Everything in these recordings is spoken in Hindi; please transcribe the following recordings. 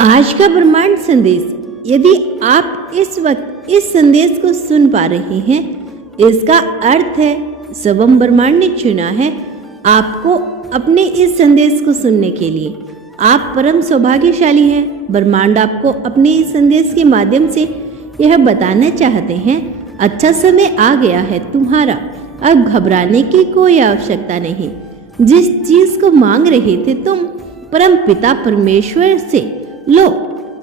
आज का ब्रह्मांड संदेश, यदि आप इस वक्त इस संदेश को सुन पा रहे हैं, इसका अर्थ है सबम ब्रह्मांड ने चुना है आपको अपने इस संदेश को सुनने के लिए। आप परम सौभाग्यशाली हैं। ब्रह्मांड आपको अपने इस संदेश के माध्यम से यह बताना चाहते हैं, अच्छा समय आ गया है तुम्हारा, अब घबराने की कोई आवश्यकता नहीं। जिस चीज को मांग रहे थे तुम परम पिता परमेश्वर से, लो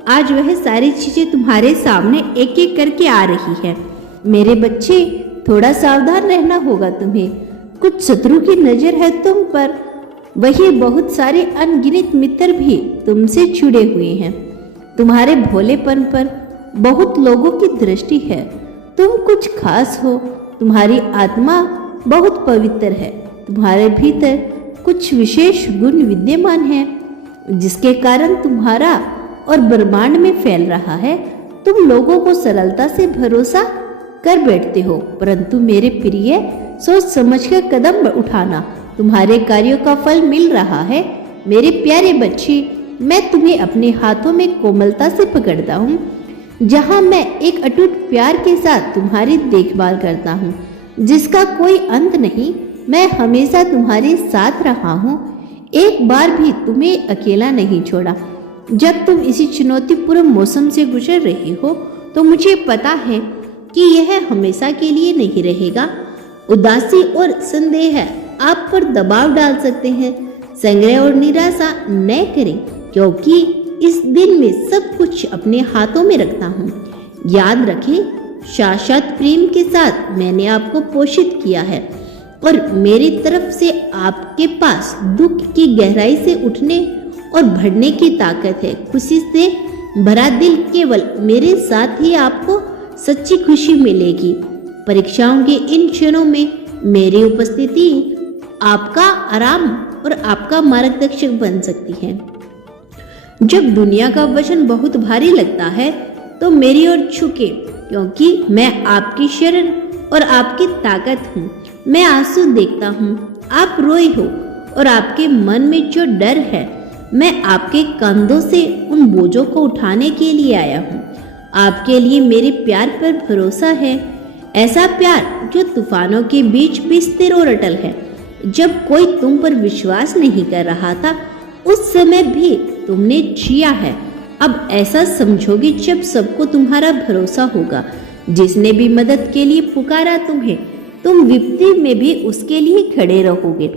आज वह सारी चीजें तुम्हारे सामने एक एक करके आ रही है। मेरे बच्चे, थोड़ा सावधान रहना होगा तुम्हें। कुछ शत्रु की नजर है तुम पर, वही बहुत सारे अनगिनत मित्र भी तुमसे जुड़े हुए हैं। तुम्हारे भोलेपन पर बहुत लोगों की दृष्टि है। तुम कुछ खास हो, तुम्हारी आत्मा बहुत पवित्र है। तुम्हारे भीतर कुछ विशेष गुण विद्यमान है, जिसके कारण तुम्हारा और ब्रह्मांड में फैल रहा है। तुम लोगों को सरलता से भरोसा कर बैठते हो, परंतु मेरे प्रिय, सोच समझकर कदम उठाना, तुम्हारे कार्यों का फल मिल रहा है। मेरे प्यारे बच्चे, मैं तुम्हें अपने हाथों में कोमलता से पकड़ता हूँ, जहाँ मैं एक अटूट प्यार के साथ तुम्हारी देखभाल करता हूँ, जिसका कोई अंत नहीं। मैं हमेशा तुम्हारे साथ रहा हूँ, एक बार भी तुम्हें अकेला नहीं छोड़ा। जब तुम इसी चुनौतीपूर्ण मौसम से गुजर रहे हो, तो मुझे पता है कि यह हमेशा के लिए नहीं रहेगा। उदासी और संदेह आप पर दबाव डाल सकते हैं। संग्रह और निराशा न करें, क्योंकि इस दिन में सब कुछ अपने हाथों में रखता हूँ। याद रखें, शाश्वत प्रेम के साथ मैंने आपको पोषित किया है और मेरी तरफ से आपके पास दुख की गहराई से उठने और बढ़ने की ताकत है। खुशी से भरा दिल केवल मेरे साथ ही आपको सच्ची खुशी मिलेगी। परीक्षाओं के इन क्षणों में मेरी उपस्थिति आपका आराम और आपका मार्गदर्शक बन सकती है। जब दुनिया का वजन बहुत भारी लगता है, तो मेरी ओर झुके, क्योंकि मैं आपकी शरण और आपकी ताकत हूँ। मैं आंसू देखता हूँ, आप रोए हो और आपके मन में जो डर है, मैं आपके कंधों से उन बोझों को उठाने के लिए आया हूँ। आपके लिए मेरे प्यार पर भरोसा है, ऐसा प्यार जो तूफानों के बीच भी स्थिर और अटल है। जब कोई तुम पर विश्वास नहीं कर रहा था, उस समय भी तुमने जिया है। अब ऐसा समझोगे जब सबको तुम्हारा भरोसा होगा। जिसने भी मदद के लिए पुकारा तुम्हें, तुम विपत्ति में भी उसके लिए खड़े रहोगे।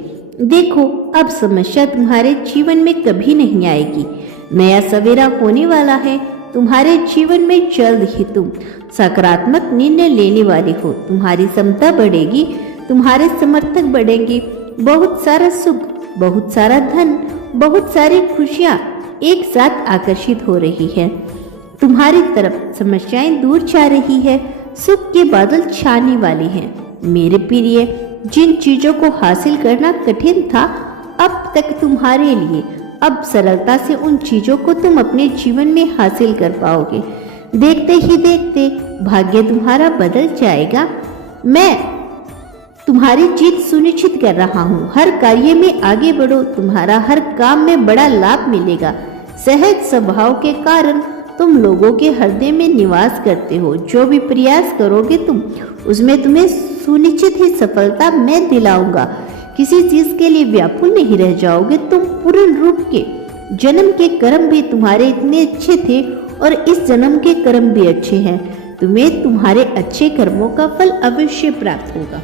देखो, अब समस्या तुम्हारे जीवन में कभी नहीं आएगी। नया सवेरा होने वाला है तुम्हारे जीवन में। जल्द ही तुम सकारात्मक निर्णय लेने वाले हो। तुम्हारी क्षमता बढ़ेगी, तुम्हारे समर्थक बढ़ेंगे। बहुत सारा सुख, बहुत सारा धन, बहुत सारी खुशियाँ एक साथ आकर्षित हो रही है तुम्हारी तरफ। समस्याएं दूर जा रही है, सुख के बादल छाने वाले हैं। मेरे प्रिय, जिन चीजों को हासिल करना कठिन था अब तक तुम्हारे लिए, अब सरलता से उन चीजों को तुम अपने जीवन में हासिल कर पाओगे। देखते ही देखते भाग्य तुम्हारा बदल जाएगा। मैं तुम्हारी जीत सुनिश्चित कर रहा हूँ। हर कार्य में आगे बढ़ो, तुम्हारा हर काम में बड़ा लाभ मिलेगा। सहज स्वभाव के कारण तुम लोगों के हृदय में निवास करते हो। जो भी प्रयास करोगे तुम, उसमें तुम्हें सुनिश्चित ही सफलता मैं दिलाऊंगा। किसी चीज के लिए व्याकुल नहीं रह जाओगे तुम। पूर्ण रूप के जन्म के कर्म भी तुम्हारे इतने अच्छे थे और इस जन्म के कर्म भी अच्छे हैं। तुम्हें तुम्हारे अच्छे कर्मों का फल अवश्य प्राप्त होगा।